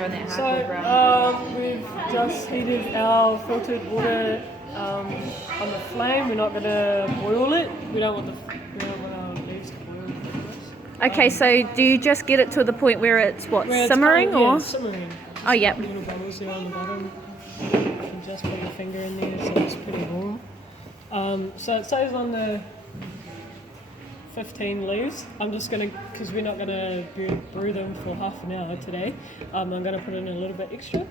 We've just heated our filtered water on the flame. We're not going to boil it. We don't want our leaves to boil. Okay, so do you just get it to the point where it's simmering or? Simmering. Oh, yep. Little bubbles there on the bottom. You can just put your finger in there, so it's pretty warm. So it says on the 15 leaves. I'm just going to, because we're not going to brew them for half an hour today, I'm going to put in a little bit extra,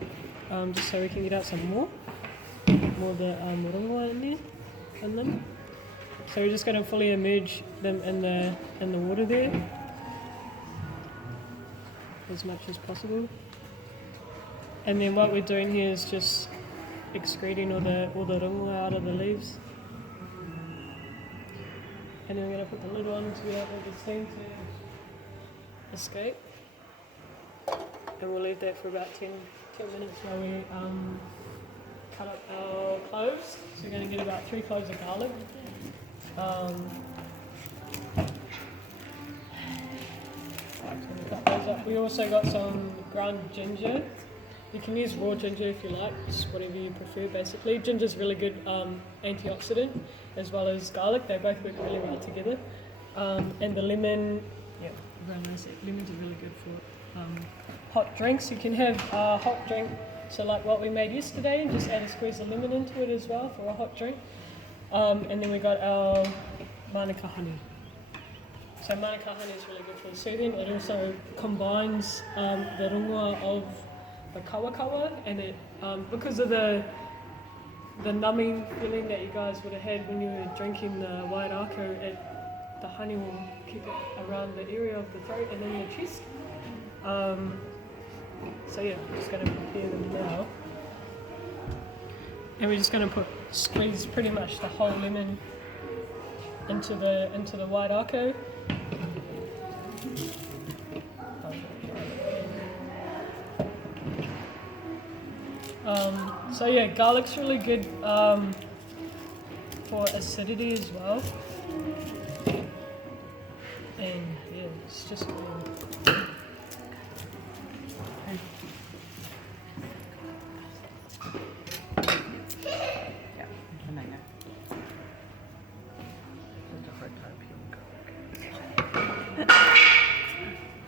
just so we can get out some more of the Rongoa in them. So we're just going to fully immerse them in the water there, as much as possible. And then what we're doing here is just excreting all the Rongoa out of the leaves. And then we're going to put the lid on to be able the steam to escape. And we'll leave that for about 10 minutes while we cut up our cloves. So we're going to get about 3 cloves of garlic. So we'll cut those up. We also got some ground ginger. You can use raw ginger if you like, just whatever you prefer basically. Ginger's really good antioxidant, as well as garlic. They both work really well together. And the lemon, very nice. Lemons are really good for hot drinks. You can have a hot drink, so like what we made yesterday, and just add a squeeze of lemon into it as well for a hot drink. And then we got our Manukau honey. So Manukau honey is really good for the soothing. It also combines the rongoa of the Kawakawa, and it because of the numbing feeling that you guys would have had when you were drinking the Whaia, the honey will keep it around the area of the throat and then your chest. So yeah, I'm just going to prepare them now, and we're just going to squeeze pretty much the whole lemon into the Whaia. So yeah, garlic's really good for acidity as well, and yeah, it's just good.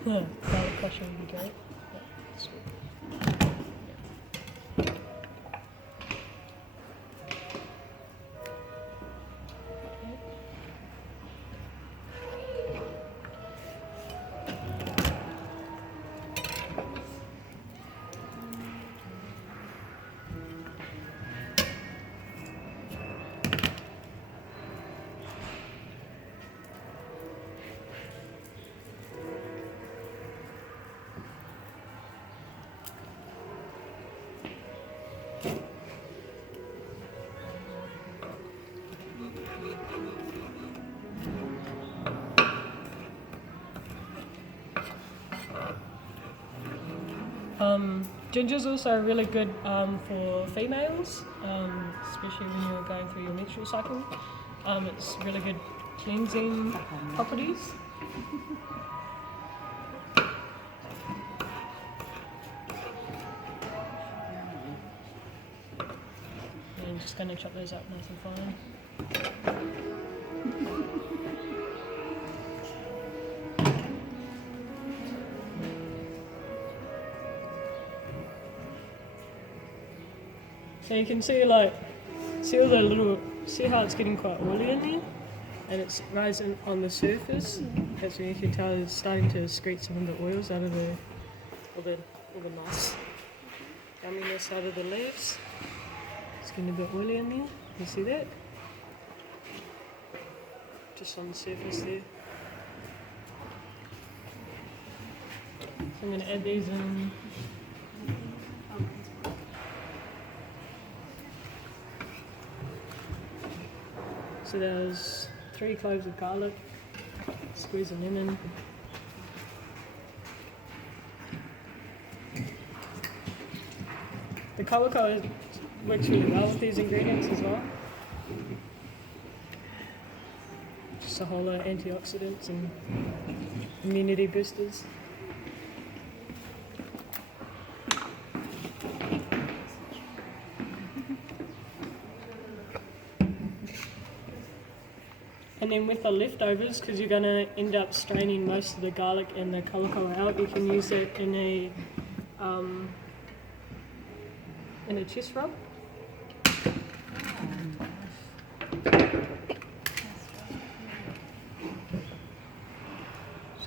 Garlic crusher would be great. Ginger's also really good for females, especially when you're going through your menstrual cycle. It's really good cleansing properties. And I'm just going to chop those up nice and fine. So you can see see how it's getting quite oily in there, and it's rising on the surface. As you can tell, it's starting to excrete some of the oils out of all the nice gumminess out of the leaves. It's getting a bit oily in there. You see that? Just on the surface there. So I'm going to add these in. So there's 3 cloves of garlic, squeeze a lemon, the Kawakawa works really well with these ingredients as well. Just a whole lot of antioxidants and immunity boosters. And then with the leftovers, because you're going to end up straining most of the garlic and the kawakawa out, you can use it in a chest rub. So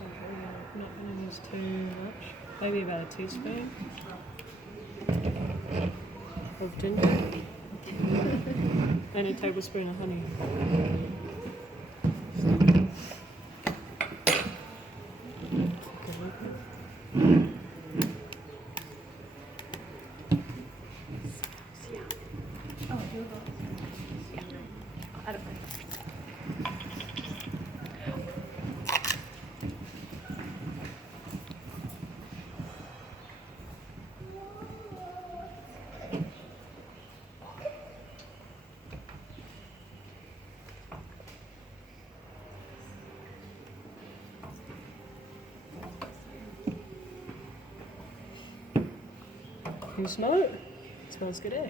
I'm not going to use too much, maybe about a teaspoon of ginger and a tablespoon of honey. Can you smell it? It smells good, eh?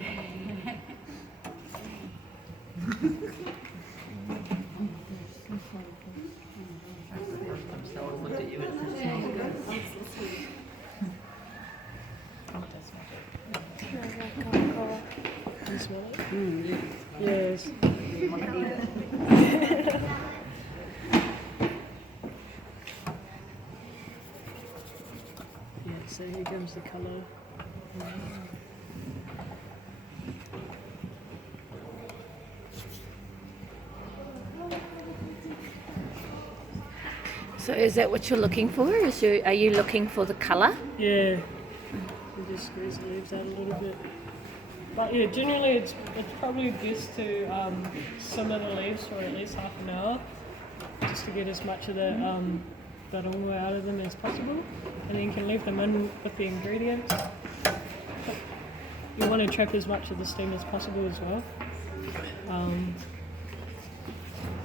Can you smell it? Yes. Yeah, so here comes the colour. So is that what you're looking for? Are you looking for the colour? Yeah. You just squeeze the leaves out a little bit. But yeah, generally it's probably best to simmer the leaves for at least half an hour, just to get as much of the rongoa out of them as possible. And then you can leave them in with the ingredients. You want to trap as much of the steam as possible as well.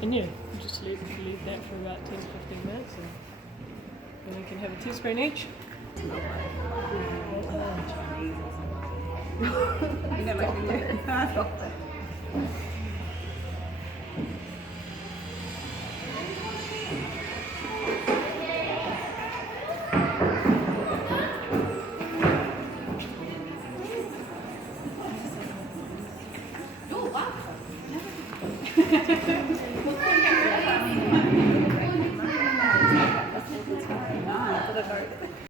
And yeah, just leave that for about 10 to 15 minutes and we can have a teaspoon each. You know, like